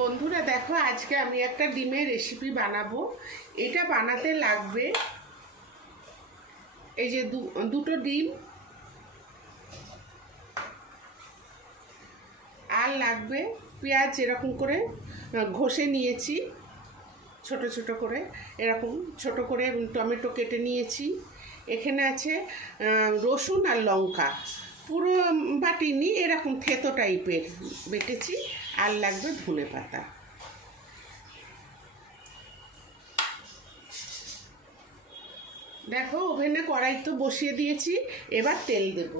বন্ধুরা দেখো, আজকে আমি একটা ডিমের রেসিপি বানাবো। এটা বানাতে লাগবে এই যে দুটো ডিম, আর লাগবে পেঁয়াজ এরকম করে ঘষে নিয়েছি ছোট ছোট করে, এরকম ছোট করে টমেটো কেটে নিয়েছি। এখানে আছে রসুন আর লঙ্কা, পুরো বাটিনি, এরকম থেতো টাইপের বেটেছি। আর লাগবে ধনে পাতা। দেখো, ওভেনে কড়াই তো বসিয়ে দিয়েছি, এবার তেল দেব।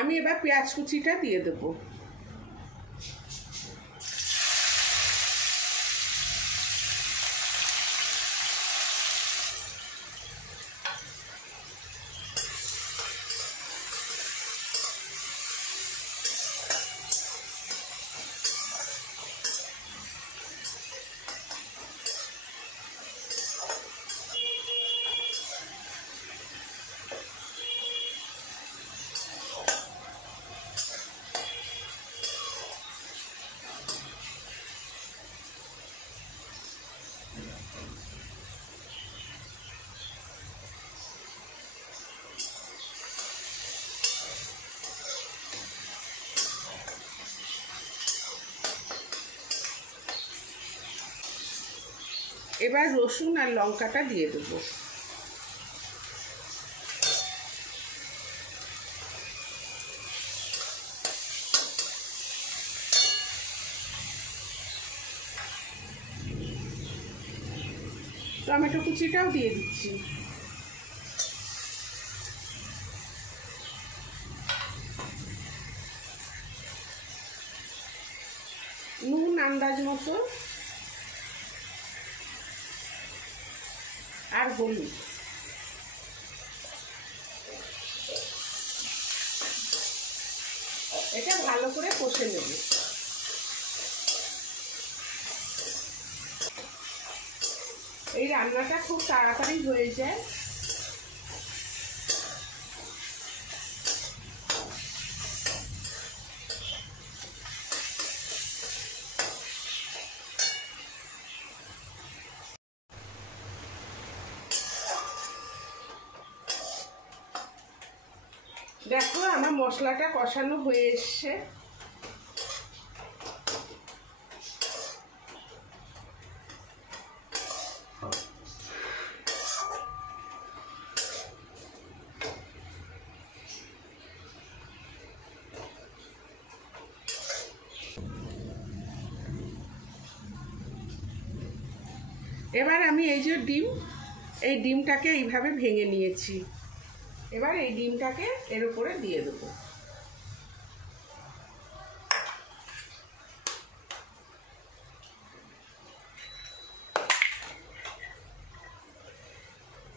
আমি এবার পেঁয়াজ কুচিটা দিয়ে দেব। এবার রসুন আর লঙ্কাটা দিয়ে দেব। টমেটো কুচিটাও দিয়ে দিচ্ছি। নুন আন্দাজ মতো, আর হলুদ। এটা ভালো করে কষে নেব। এই রান্নাটা খুব তাড়াতাড়ি হয়ে যায়। দেখো, আমার মশলাটা কষানো হয়ে এসছে। এবার আমি এই যে এই ডিমটাকে এইভাবে ভেঙে নিয়েছি। এবার এই ডিমটাকে এর উপরে দিয়ে দেব।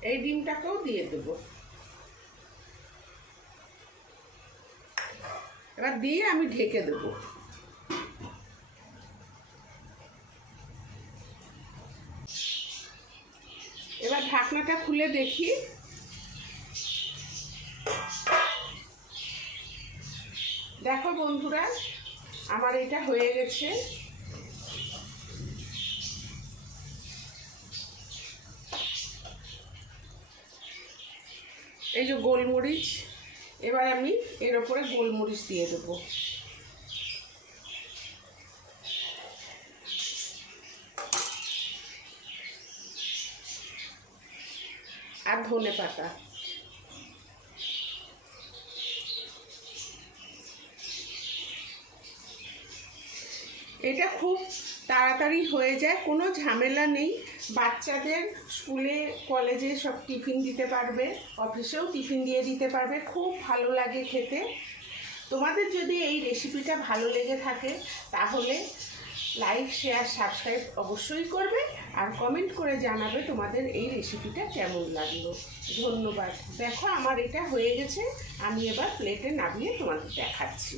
এই ডিমটাকেও দিয়ে দেব। এবার দিয়ে আমি ঢেকে দেব। এবার ঢাকনাটা খুলে দেখি। দেখো বন্ধুরা, আমার এটা হয়ে গেছে। এই যে গোলমরিচ, এবার আমি এর উপরে গোলমরিচ দিয়ে দেবো। আর ধনে পাতা। এটা খুব তাড়াতাড়ি হয়ে যায়, কোনো ঝামেলা নেই। বাচ্চাদের স্কুলে কলেজে সব টিফিন দিতে পারবে, অফিসেও টিফিন দিয়ে দিতে পারবে। খুব ভালো লাগে খেতে। তোমাদের যদি এই রেসিপিটা ভালো লেগে থাকে তাহলে লাইক, শেয়ার, সাবস্ক্রাইব অবশ্যই করবে। আর কমেন্ট করে জানাবে তোমাদের এই রেসিপিটা কেমন লাগলো। ধন্যবাদ। দেখো আমার এটা হয়ে গেছে, আমি এবার প্লেটে নামিয়ে তোমাদের দেখাচ্ছি।